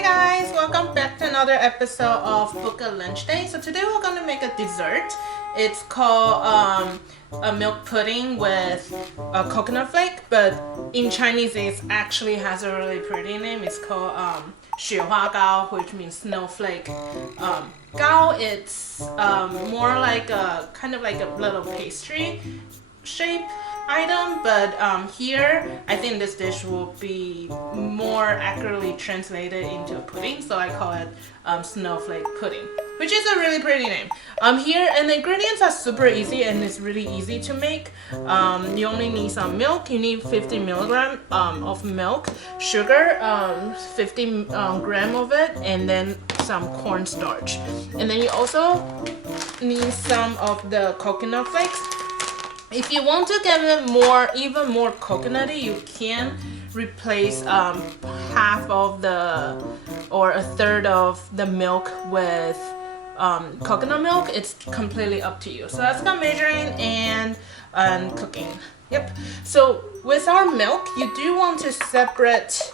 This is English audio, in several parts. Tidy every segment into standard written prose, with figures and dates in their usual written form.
Hey guys, welcome back to another episode of Book a Lunch Day. So today we're going to make a dessert. It's called a milk pudding with a coconut flake, but in Chinese it actually has a really pretty name. It's called 雪花糕, which means snowflake. Gao, it's more like a kind of like a little pastry shape item, but here I think this dish will be more accurately translated into a pudding, so I call it snowflake pudding, which is a really pretty name. Here, and the ingredients are super easy and it's really easy to make. You only need some milk. You need 50 milligram of milk, sugar, 50 gram of it, and then some cornstarch. And then you also need some of the coconut flakes. If you want to get it even more coconutty, you can replace half of or a third of the milk with coconut milk. It's completely up to you. So that's the measuring and cooking. Yep. So with our milk, you do want to separate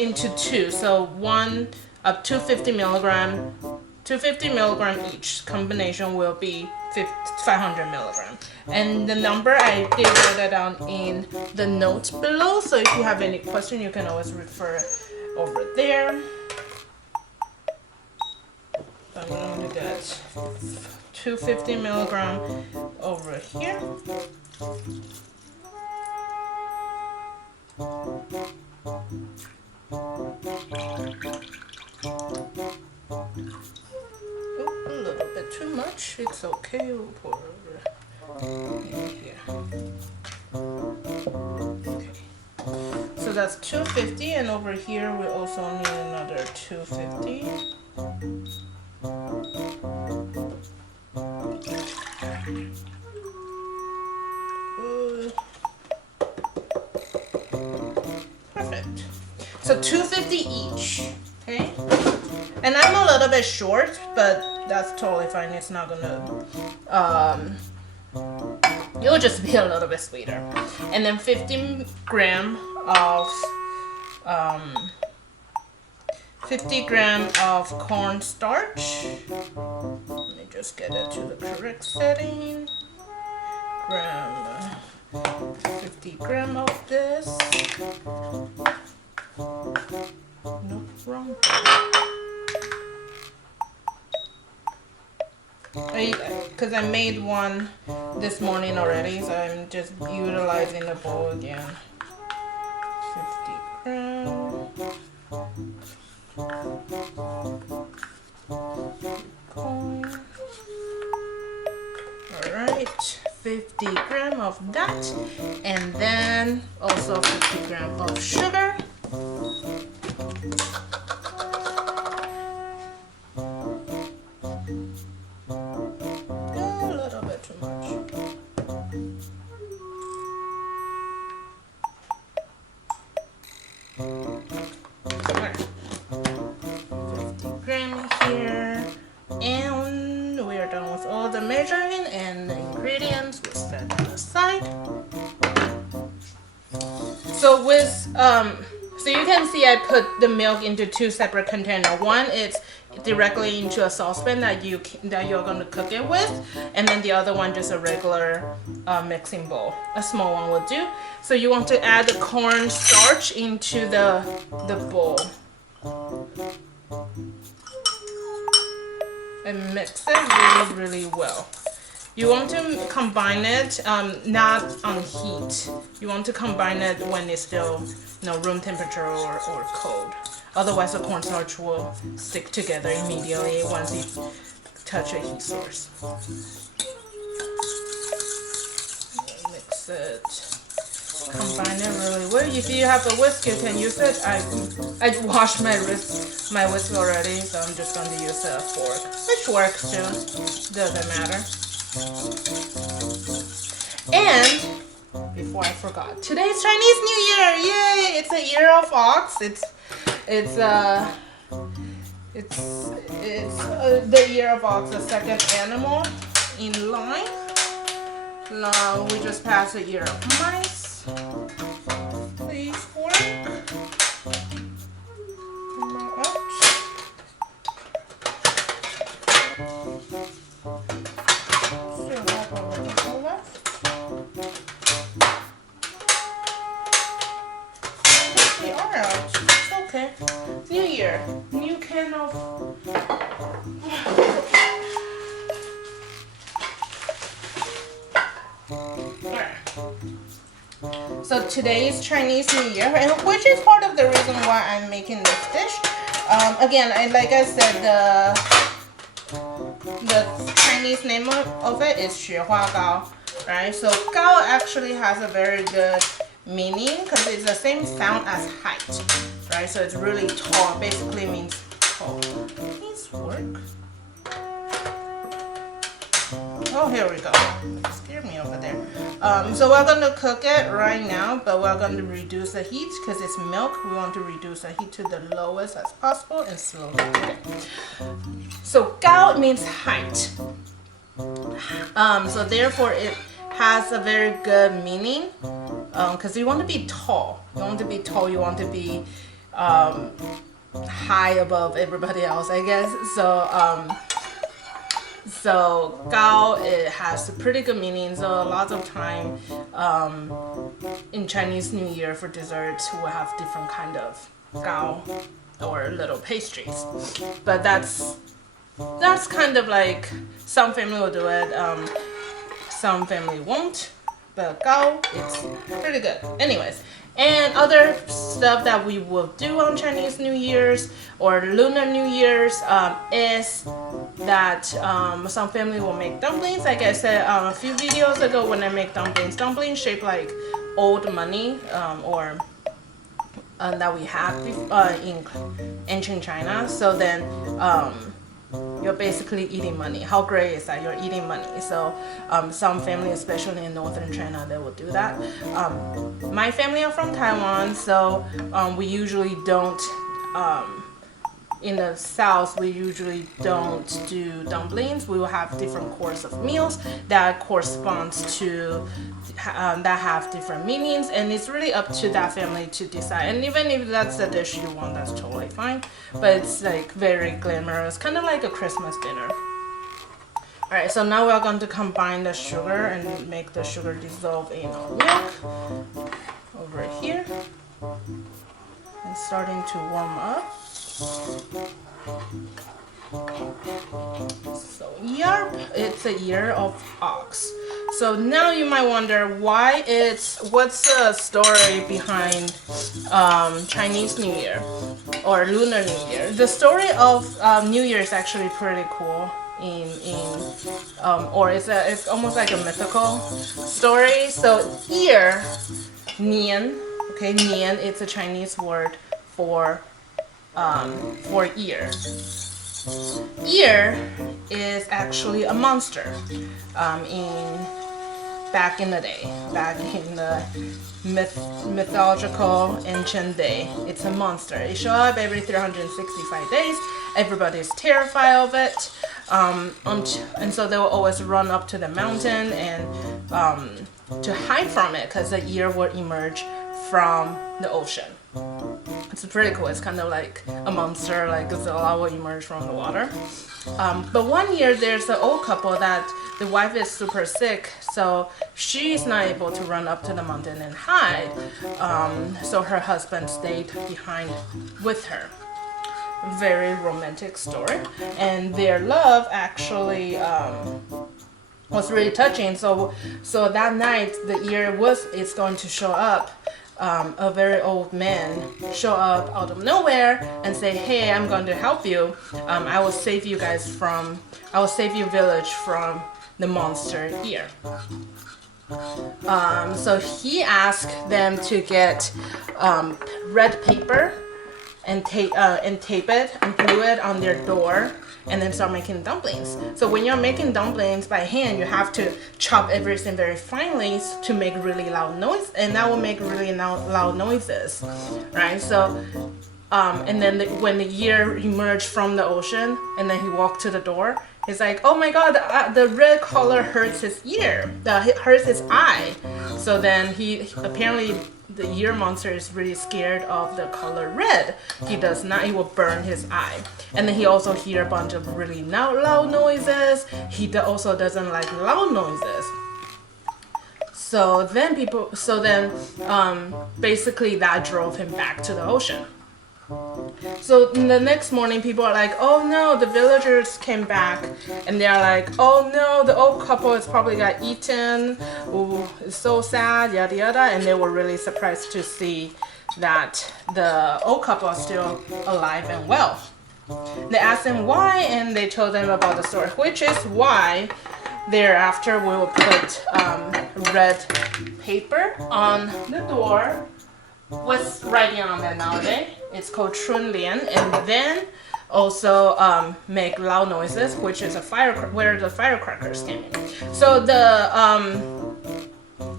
into two. So one of 250 milligram. 250 milligram each. Combination will be 500 milligram. And the number I did write it down in the notes below. So if you have any question, you can always refer over there. So I'm going to get 250 milligram over here. A little bit too much. It's okay. We'll pour over in here. Okay. So that's 250, and over here we also need another 250. Perfect. So 250 each. Okay. And I'm a little bit short, but that's totally fine. It's not gonna, it'll just be a little bit sweeter. And then 50 gram of, 50 gram of cornstarch. Let me just get it to the correct setting. 50 gram of this. Nope, wrong. Because I made one this morning already, so I'm just utilizing the bowl again. 50 gram. Alright, 50 gram of that, and then also 50 gram of sugar. Here, and we are done with all the measuring and the ingredients. We'll set them aside. So with so you can see I put the milk into two separate containers. One is directly into a saucepan that you're going to cook it with, and then the other one just a regular mixing bowl. A small one will do. So you want to add the cornstarch into the bowl. And mix it really well. You want to combine it not on heat. You want to combine it when it's still room temperature or cold. Otherwise the cornstarch will stick together immediately once you touch a heat source. Mix it. Combine it really well. If you have a whisk, you can use it. I washed my whisk already, so I'm just going to use a fork, which works too. Doesn't matter. And before I forgot, today's Chinese New Year! Yay! It's a year of ox. It's the year of ox, the second animal in line. Now we just passed the year of mice. Please work. they are out. It's okay. New year, new can of. Alright. So today is Chinese New Year, and which is part of the reason why I'm making this dish. Again, like I said, the Chinese name of it is 雪花糕, right? So gao actually has a very good meaning because it's the same sound as height, right? So it's really tall, basically means tall. Please work. Oh, here we go. It scared me over there. So we're going to cook it right now, but we're going to reduce the heat because it's milk. We want to reduce the heat to the lowest as possible and slowly cook it. So gao means height. So therefore it has a very good meaning because you want to be tall. You want to be tall. You want to be high above everybody else, I guess. So gao, it has a pretty good meaning. So lots of time in Chinese New Year for desserts, we'll have different kind of gao or little pastries. But that's kind of like some family will do it, some family won't. But gao, it's pretty good. Anyways, and other stuff that we will do on Chinese New Year's or Lunar New Year's is that some family will make dumplings. Like I said a few videos ago, when I make dumplings shaped like old money or that we had in ancient China. So then you're basically eating money. How great is that? You're eating money. So some family, especially in northern China, they will do that. My family are from Taiwan, so we usually don't, in the south, we usually don't do dumplings. We will have different course of meals that corresponds to that have different meanings, and it's really up to that family to decide. And even if that's the dish you want, that's totally fine. But it's like very glamorous, kind of like a Christmas dinner. Alright, so now we're going to combine the sugar and make the sugar dissolve in our milk over here. And starting to warm up. So yarp, it's a year of ox. So now you might wonder what's the story behind Chinese New Year or Lunar New Year. The story of New Year is actually pretty cool. Or it's almost like a mythical story. So year, nian, okay, nian, it's a Chinese word for year. Year is actually a monster back in the day, back in the mythological ancient day. It's a monster. It shows up every 365 days. Everybody's terrified of it, and so they will always run up to the mountain and to hide from it because the year will emerge from the ocean. It's pretty cool. It's kind of like a monster, like the lava will emerge from the water. But one year there's an old couple that the wife is super sick, so she's not able to run up to the mountain and hide. So her husband stayed behind with her. Very romantic story, and their love actually was really touching. So that night the year it's going to show up. A very old man show up out of nowhere and say, "Hey, I'm going to help you. I will save you your village from the monster here." So he asked them to get red paper and tape it and glue it on their door, and then start making dumplings. So when you're making dumplings by hand, you have to chop everything very finely to make really loud noise, and that will make really loud noises, right? So, and then when the year emerged from the ocean, and then he walked to the door, he's like, "Oh my God, the red color hurts his ear, hurts his eye." So then the year monster is really scared of the color red. He will burn his eye. And then he also hear a bunch of really loud noises. He also doesn't like loud noises. So then basically that drove him back to the ocean. So the next morning, people are like, oh no, the villagers came back, and they're like, oh no, the old couple is probably got eaten. Oh, it's so sad, yada yada. And they were really surprised to see that the old couple is still alive and well. They asked them why, and they told them about the story, which is why thereafter we will put red paper on the door with writing on it nowadays. It's called Chunlian, and then also make loud noises, which is where the firecrackers came in. So the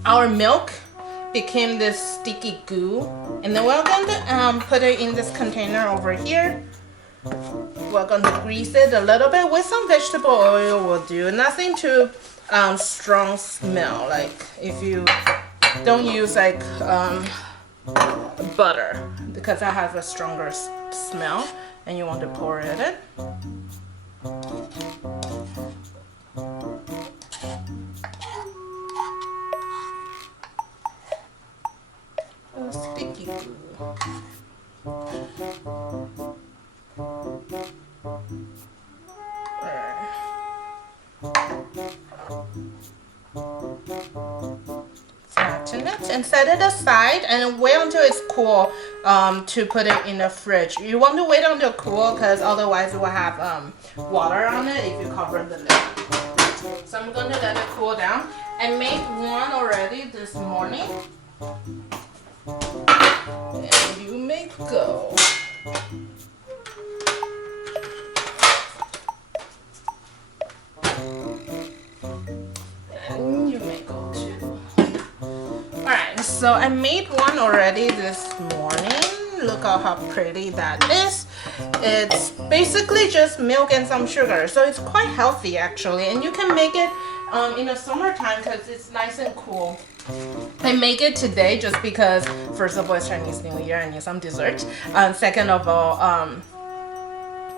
our milk became this sticky goo, and then we're going to put it in this container over here. We're going to grease it a little bit with some vegetable oil will do. Nothing too strong smell. Like if you don't use like butter, because that has a stronger smell, and you want to pour it in. A sticky glue. Flatten it and set it aside and wait until it's cool to put it in the fridge. You want to wait until cool because otherwise it will have water on it if you cover the lid. So I'm going to let it cool down. I made one already this morning. And you may go. And you may go too. Alright, so I made one already this morning. Look at how pretty that is. It's basically just milk and some sugar, so it's quite healthy actually, and you can make it in the summertime because it's nice and cool. I make it today just because first of all it's Chinese New Year and need some dessert. Second of all,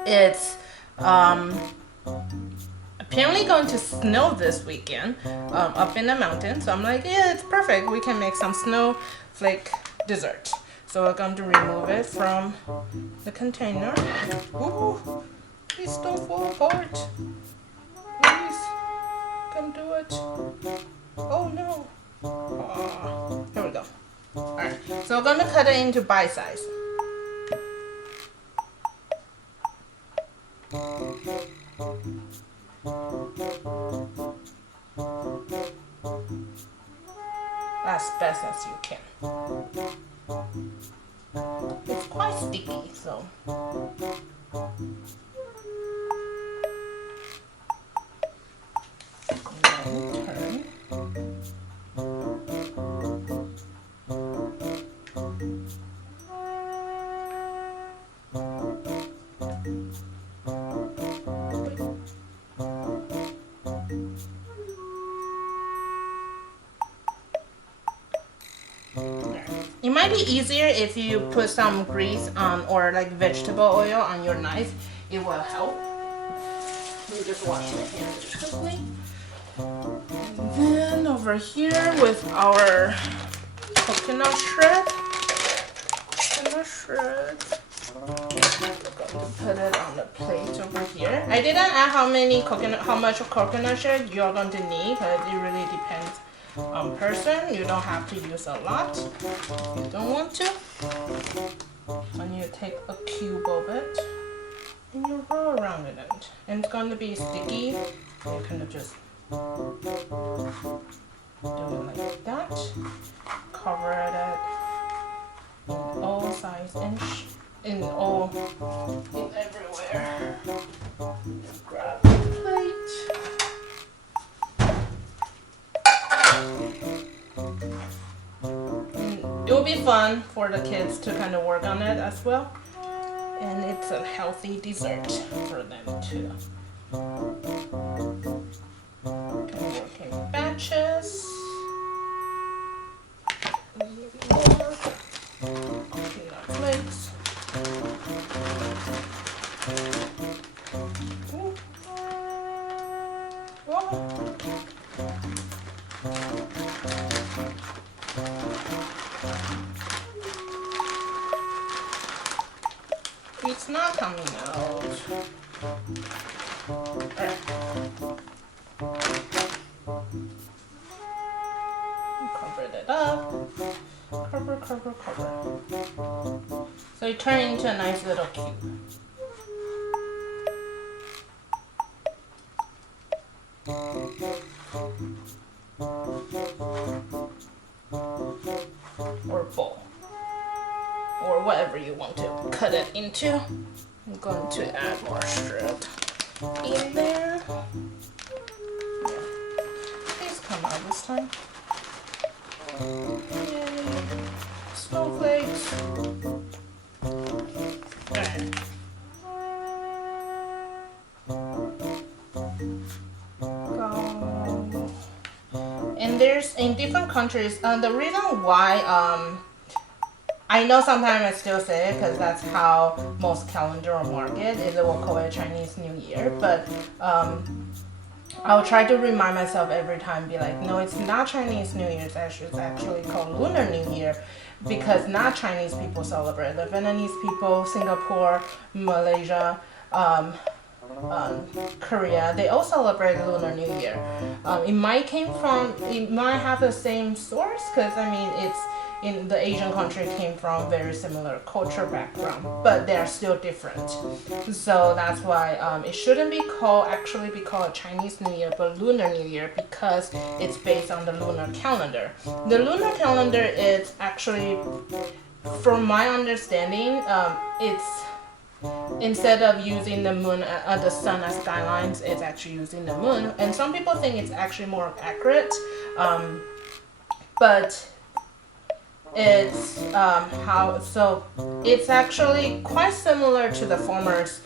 it's apparently going to snow this weekend up in the mountains, so I'm like, yeah, it's perfect. We can make some snowflake dessert. So we're going to remove it from the container. Ooh, please don't fall apart. Please, can do it. Oh no. Here we go. Alright, so we're going to cut it into bite size. As best as you can. It's quite sticky, so. And then turn. It might be easier if you put some grease on or like vegetable oil on your knife. It will help. Let me just wash my hands quickly. And then over here with our coconut shred. I'm going to put it on the plate over here. I didn't add how much coconut shred you're going to need, because it really depends on person. You don't have to use a lot if you don't want to. And you take a cube of it and you roll around in it. And it's going to be sticky. You can just do it like that. Cover it in all size inch. In everywhere. Grab the plate. It will be fun for the kids to kind of work on it as well. And it's a healthy dessert for them too. You can work in batches. Flakes. It's not coming out. Alright. Cover it up. Cover. So you turn it into a nice little cube. Or bowl. Or whatever you want to cut it into. I'm going to add more strip in there. Yeah. Please come out this time. Yay. Snowflakes. Alright. Go. And there's in different countries, the reason why I know sometimes I still say it because that's how most calendar or market is. It will call it Chinese New Year, but I'll try to remind myself every time, be like, no, it's not Chinese New Year. It's actually called Lunar New Year, because not Chinese people celebrate. The Vietnamese people, Singapore, Malaysia, Korea, they all celebrate Lunar New Year. It might have the same source, because I mean it's in the Asian country came from very similar culture background, but they are still different. So that's why it shouldn't actually be called Chinese New Year, but Lunar New Year, because it's based on the lunar calendar. The lunar calendar is actually, from my understanding, it's instead of using the moon, the sun as guidelines, it's actually using the moon. And some people think it's actually more accurate, but it's it's actually quite similar to the farmers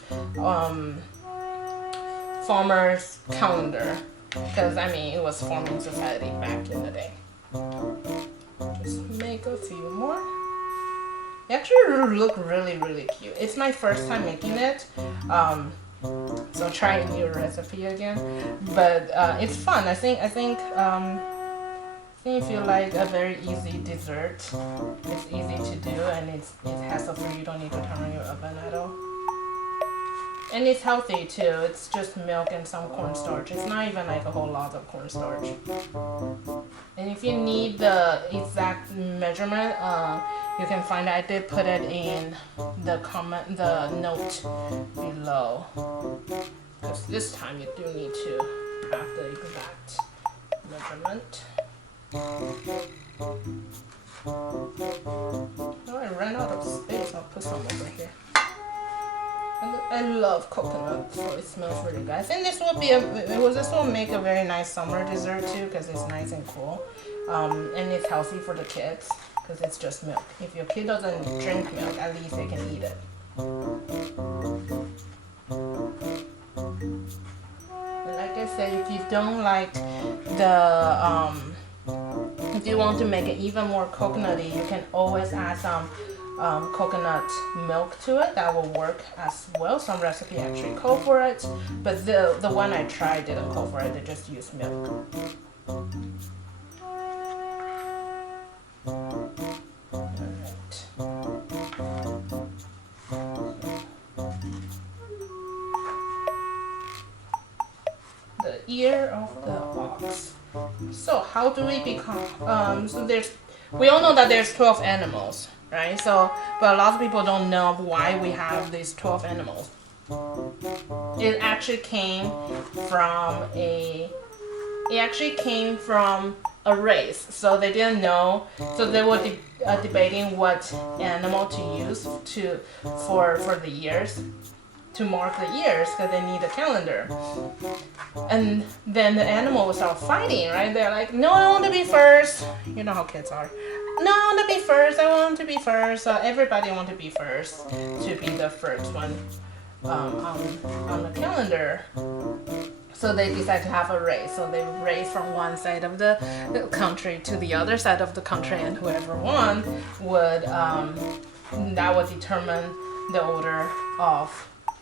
calendar, because I mean it was farming society back in the day. Just make a few more. They actually look really cute. It's my first time making it, so try a new recipe again, but it's fun. I think if you like a very easy dessert, it's easy to do, and it's hassle-free. You don't need to turn on your oven at all. And it's healthy too. It's just milk and some cornstarch. It's not even like a whole lot of cornstarch. And if you need the exact measurement, you can find it. I did put it in the note below. Because this time you do need to have the exact measurement. Oh, I ran out of space. I'll put some over here. I love coconut, so it smells really good. I think this will make a very nice summer dessert too, because it's nice and cool, and it's healthy for the kids because it's just milk. If your kid doesn't drink milk, at least they can eat it. But like I said, if you don't like if you want to make it even more coconutty, you can always add some coconut milk to it. That will work as well. Some recipe actually call for it, but the one I tried didn't call for it. They just use milk. Alright. The ear of the ox. So how do we become we all know that there's 12 animals, right? So, but a lot of people don't know why we have these 12 animals. It actually came from a race. So they didn't know. So they were debating what animal to use for the years, to mark the years, because they need a calendar. And then the animals are fighting, right? They're like, no, I want to be first. You know how kids are. No, I want to be first. I want to be first. So everybody wants to be first, to be the first one on the calendar. So they decide to have a race. So they race from one side of the country to the other side of the country, and whoever won would that would determine the order of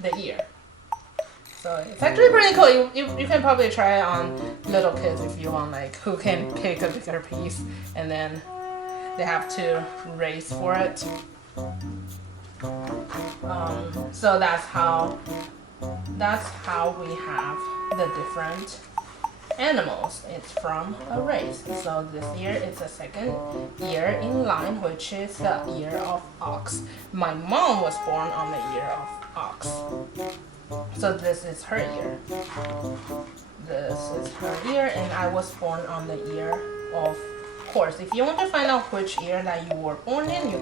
the year. So it's actually pretty cool. You can probably try it on little kids if you want, like who can pick a bigger piece, and then they have to race for it. So that's how we have the different animals. It's from a race. So this year it's the second year in line, which is the year of ox. My mom was born on the year of ox. So this is her year. This is her year, and I was born on the year of horse. If you want to find out which year that you were born in, you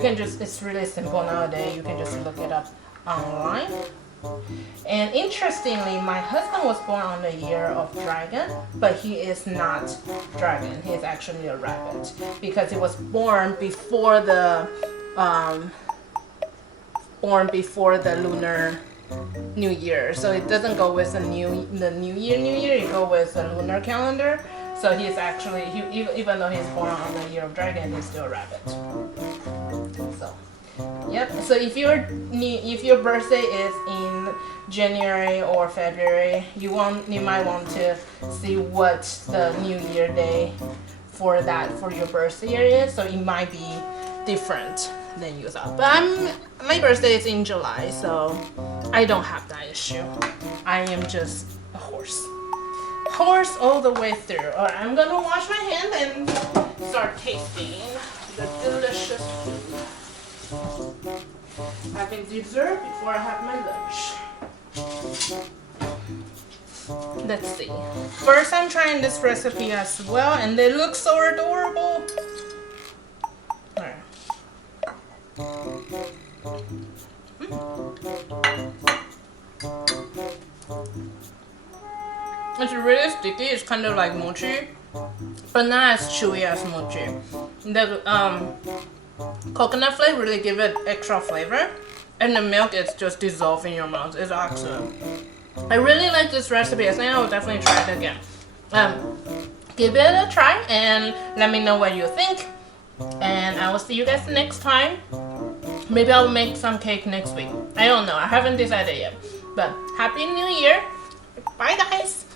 can just, it's really simple nowadays. You can just look it up online. And interestingly, my husband was born on the year of dragon, but he is not dragon. He is actually a rabbit because he was born before the lunar New Year. So it doesn't go with the new year. It go with the lunar calendar. So he's actually, even though he's born on the year of dragon, he's still a rabbit. So. Yep. So if your birthday is in January or February, you might want to see what the New Year day for your birthday year is. So it might be different than you thought. But my birthday is in July, so I don't have that issue. I am just a horse all the way through. Alright, I'm gonna wash my hand and start tasting the delicious food. Having dessert before I have my lunch. Let's see. First, I'm trying this recipe as well, and they look so adorable. It's really sticky. It's kind of like mochi, but not as chewy as mochi. The coconut flake really give it extra flavor, and the milk is just dissolved in your mouth. It's excellent. I really like this recipe. I think I will definitely try it again. Give it a try and let me know what you think. And I will see you guys next time. Maybe I'll make some cake next week. I don't know. I haven't decided yet. But Happy New Year. Bye guys.